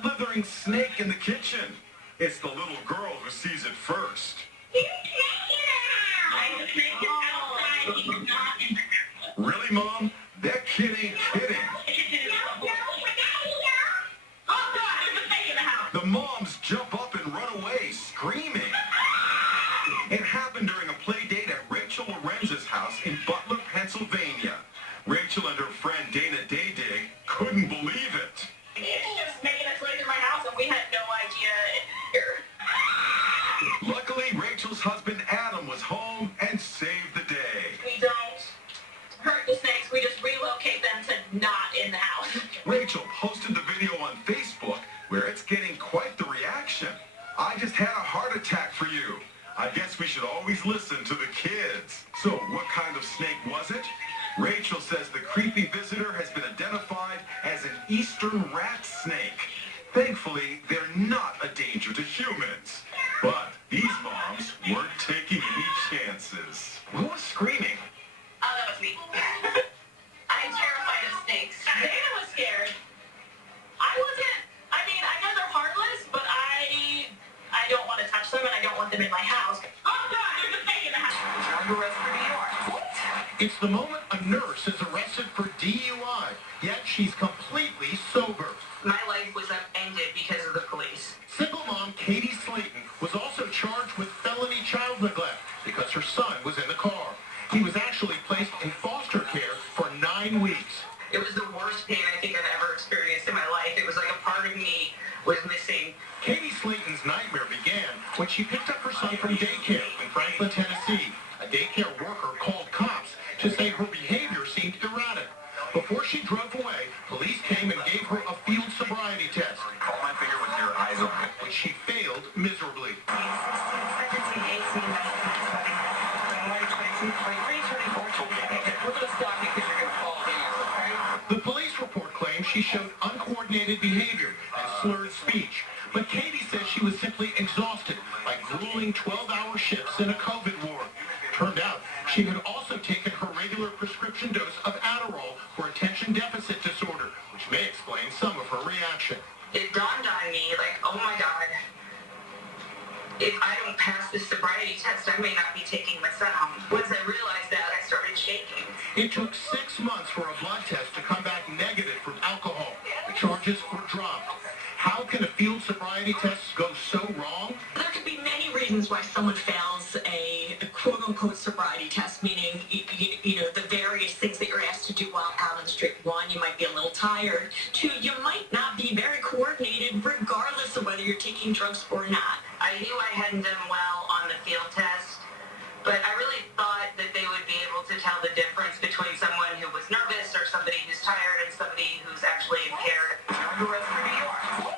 slithering snake in the kitchen. It's the little girl who sees it first. Really, Mom? That kid ain't kidding. The moms jump up and run away, screaming. It happened during a play date at Rachel Lorenz's house in Butler, Pennsylvania. Rachel and her friend Dana Daydig couldn't believe it. It's just making its way through my house, and we had no idea it here. Luckily, Rachel's husband Adam was home and saved the day. We don't hurt the snakes, we just relocate them to not in the house. Rachel posted the video on Facebook where it's getting quite the reaction. I just had a heart attack for you. I guess we should always listen to the kids. So what kind of snake was it? Rachel says the creepy visitor has been identified as an eastern rat snake. Thankfully, they're not a danger to humans. But these moms weren't taking any chances. Who was screaming? Oh, that was me. I'm terrified of snakes. Dana was scared. I wasn't. I mean, I know they're harmless, but I don't want to touch them, and I don't want them in my house. Oh, God, there's a snake in the house. Under arrest for DUI. What? It's the moment a nurse is arrested for DUI, yet she's completely sober. My life was upended because of the police. Single mom Katie Slayton was also charged with felony child neglect because her son was in the car. He was actually placed in foster care for 9 weeks. It was the worst pain I think I've ever experienced in my life. It was like a part of me was missing. Katie Slayton's nightmare began when she picked up her son from daycare in Franklin, Tennessee. A daycare worker called cops to say her behavior seemed erratic. Before she drove away, police came and gave her a field sobriety test. Call my finger with your eyes open. Which she failed miserably. 16, 17, 18, 19, 20, 21, 22, 23, 24, 25. We're going to stop you because you're going to fall down, okay? The police report claims she showed uncoordinated behavior and slurred speech. But Katie says she was simply exhausted by grueling 12-hour shifts in a COVID ward. Turned out she had also taken her regular prescription dose of Adderall for attention deficit disorder, which may explain some of her reaction. It dawned on me, like, oh my God, if I don't pass this sobriety test, I may not be taking my son home. Once I realized that, I started shaking. It took 6 months for a blood test to come back negative from alcohol. The charges were dropped. How can a field sobriety test go so wrong? There could be many reasons why someone fails a quote-unquote sobriety test, meaning, you know, the various things that you're asked to do while out on the street. 1, you might be a little tired. 2, you might not be very coordinated regardless of whether you're taking drugs or not. I knew I hadn't done well on the field test, but I really thought that they would be able to tell the difference between someone who was nervous or somebody who's tired and somebody who's actually